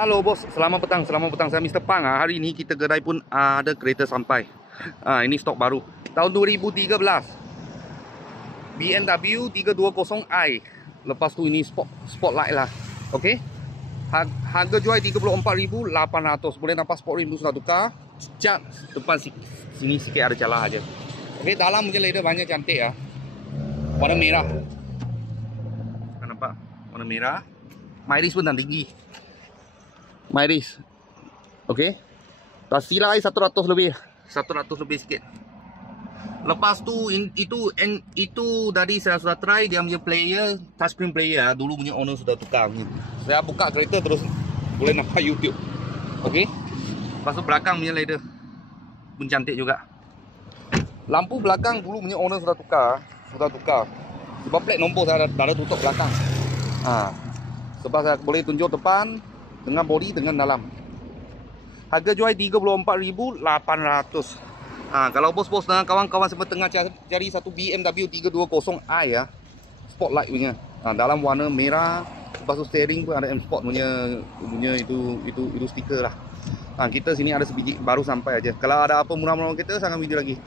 Halo bos, selamat petang, saya Mr. Pang. Hari ini kita kedai pun ada kereta sampai. Ini stok baru. Tahun 2013. BMW 320i. Lepas tu ini spotlight lah. Okey. Harga jual 34,800. Boleh nampak sport rim tu sudah tukar. Cat depan sini sikit ada celah aja. Okey, dalam punya leather banyak cantik ya. Warna merah. Kan nampak? Warna merah. Mileage pun tinggi. Myris. Okey. Tasila 100 lebih. 100 lebih sikit. Lepas tu itu dari saya sudah try dia punya player, touchscreen player. Dulu punya owner sudah tukar. Saya buka kereta terus boleh nampak YouTube. Okey. Lepas tu belakang punya leather pun cantik juga. Lampu belakang dulu punya owner sudah tukar. Sebab plate nombor saya dah tutup belakang. Sebab saya boleh tunjuk depan dengan body dengan dalam. Harga jual 34,800. Kalau bos-bos dan kawan-kawan semua tengah cari satu BMW 320i ya. Spotlight punya. Dalam warna merah. Lepas tu steering pun ada M Sport punya itu stiker lah. Kita sini ada sebiji baru sampai aja. Kalau ada apa murah-murah kita sangat video lagi.